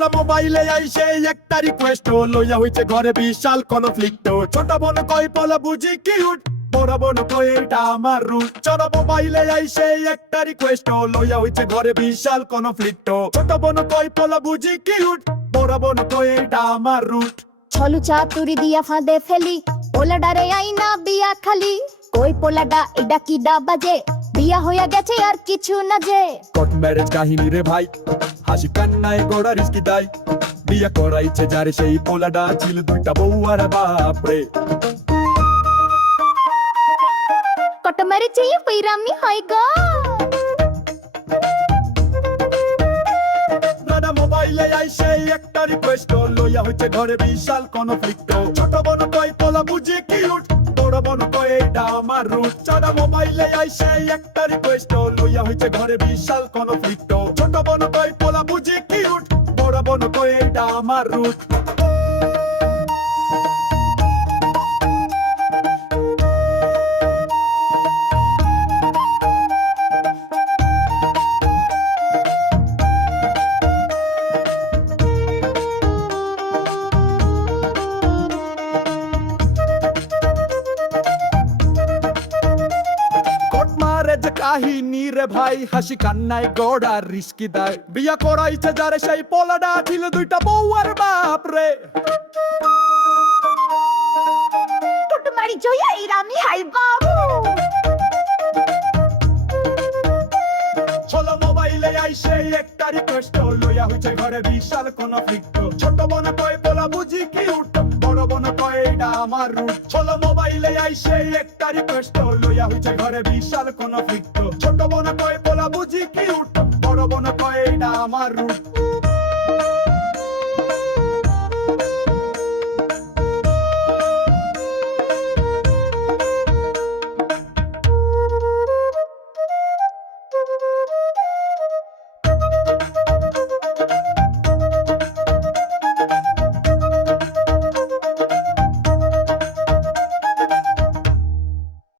দাদা মোবাইলে আইসে একটা রিকোয়েস্ট লইয়া হইছে ঘরে বিশাল কনফ্লিক্ট ছোট বোন কই পোলা বুঝি কিউট বড় বোন কই এটা আমার রুট ছোট মোবাইলে আইসে একটা রিকোয়েস্ট লইয়া হইছে ঘরে বিশাল কনফ্লিক্ট ছোট বোন কই পোলা বুঝি কিউট বড় বোন কই এটা আমার রুট ছলু চাতুরি দিয়া ফাঁদে ফেলি পোলাডারে আইনা বিয়া খালি কই পোলাডা এটা কি ডা বাজে বিয়া হইয়া গেছে আর কিছু না যে কট ম্যারেজ কাহিনী রে ভাই হাসি কান্নায় গোড়া রিস্কি দাই বিয়া করাইছে যারে সেই পোলাডা ছিল দুইটা বউ আর বাপ রে কট মারি চেয়ে পৈরামি হয় গো দাদা মোবাইলে আইসে একটা রিকোয়েস্ট লইয়া হইছে ঘরে বিশাল কনফ্লিক্ট ছোট বোন কই পোলা বুঝি কিউট বড় বোন কই এটা আমার রুট দাদা মোবাইলে আইসে একটা রিকোয়েস্ট লইয়া হইছে ঘরে বিশাল কনফ্লিক্ট ছোট বোন কই পোলা বুঝি কিউট বড় বোন কই এটা আমার রুট কাহিনী রে ভাই হাসি কান্নায় গোড়া রিস্কি দেয় বিয়া করাইছে যারে সেই পোলাডা ছিল দুইটা বউ আর বাপ রে কট মারি জয়া ইরামি হাই বাবু চলো মোবাইলে আইসে একটা রিকোয়েস্ট লইয়া হইছে ঘরে বিশাল কনফ্লিক্ট ছোট বোন কই পোলা বুঝি কিউট বড় বোন কই এটা আমার রুট চলো মোবাইলে আইসে একটা রিকোয়েস্ট লইয়া হইছে ঘরে বিশাল কনফ্লিক্ট ছোট বোন কই পোলা বুঝি কিউট বড় বোন কই এটা আমার রুট